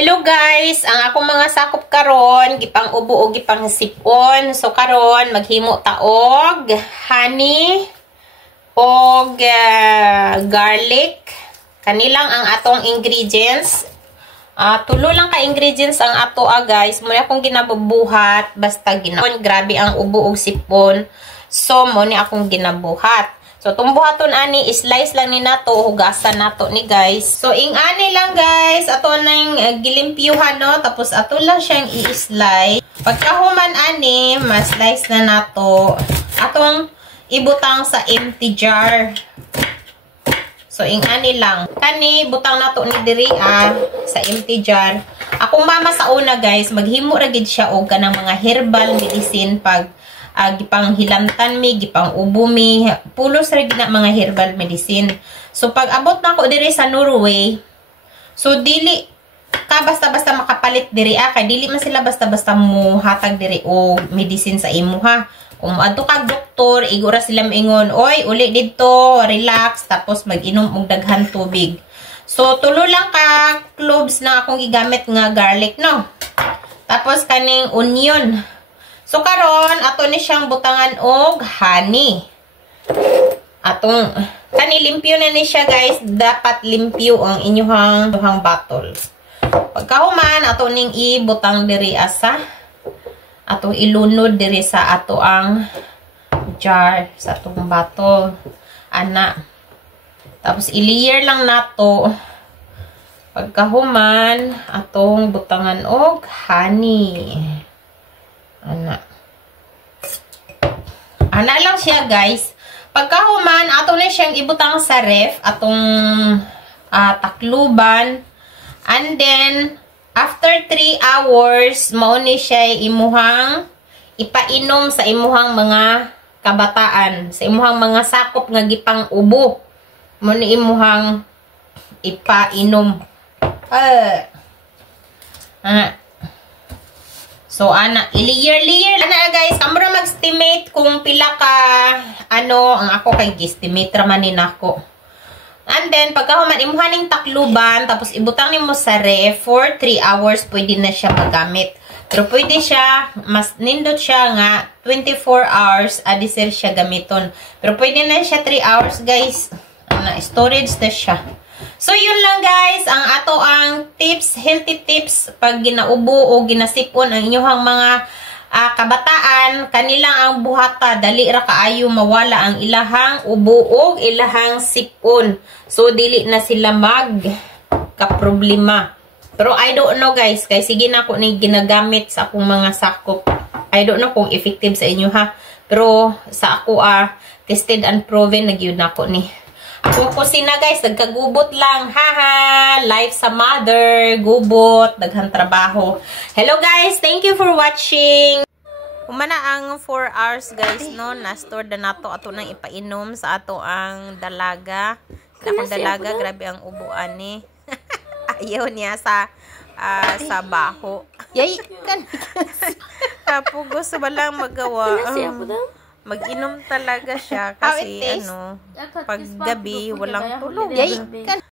Hello guys, ang akong mga sakop karon gipang ubo o gipang sipon. So karon maghimo ta og honey og garlic. Kanilang ang atong ingredients. Tulo lang ka ingredients ang ato guys. Muna akong ginabubuhat basta grabe ang ubo og sipon. So mo ni akong ginabuhat. So, itong buhaton ani, slice lang ni nato, hugasan nato ni guys. So, ani lang guys, ato nang gilimpyuhan no, tapos ato lang siyang i-slice. Pagkahuman ani, ma-slice na nato, atong ibutang sa empty jar. So, ani lang. Kani, butang nato ni diri sa empty jar. Akong mama sa una guys, maghimo ra gid siya og kanang mga herbal medicine pag gipang hilamtan mi, gipang ubo mi, pulos ra gina mga herbal medicine. So pag abot na ko diri sa Norway, so dili ka basta-basta makapalit diri kay dili man sila basta-basta mo hatag diri og medicine sa imo ha. Kung adto kag doktor, igura sila moingon, oy uli didto, relax, tapos mag-inom og daghan tubig. So tulo lang ka cloves na akong gigamit nga garlic no. Tapos kaning onion. So, karon ato ni siyang butangan og honey. Kani limpyo na ni siya guys. Dapat limpyo ang inyong bottle. Pagkahuman, ato ning ibutang diri asa. Atong ilunod diri sa ato ang jar. Sa atong bottle. Ana. Tapos, i-layer lang nato. Pagkahuman, atong butangan og honey. Ana lang siya guys. Pagkahuman, ato na siyang ibutang sa ref, atong takluban. And then, after 3 hours, mao ni siya imuhang ipainom sa imuhang mga kabataan. Sa imuhang mga sakop nga gipang ubo. Mao ni imuhang ipainom. So, i-layer na guys. Kamura mag-estimate kung pila ka, ang ako kay estimate ramanin ako. And then, pagkahuman, imuhaning takluban, tapos ibutang nimo sa ref, for 3 hours, pwede na siya magamit. Pero pwede siya, mas nindot siya nga, 24 hours, adisir siya gamiton. Pero pwede na siya 3 hours, guys. Storage na siya. So, yun lang guys, ang ato ang tips, healthy tips, pag ginaubo o ginasipon ang inyong mga kabataan, kanilang ang buhata, dali ra kaayo mawala ang ilahang ubo o ilahang sipon. So, dili na sila kaproblema. Pero I don't know guys, kay sige na ako ni ginagamit sa akong mga sakop. I don't know kung effective sa inyo ha. Pero sa ako tested and proven, nagyud na ako ni. Ako kusina guys, nagkagubot lang. Haha, life sa mother, gubot, daghang trabaho. Hello guys, thank you for watching. Humana ang 4 hours guys, no? Na-store na nato ato nang ipainom sa ato ang dalaga. Akong dalaga, grabe ang ubuan ni. Ayaw niya sa baho. Yay, kan. Tapos gusto ba lang magawa? Mag-inom talaga siya kasi pag gabi walang tulog.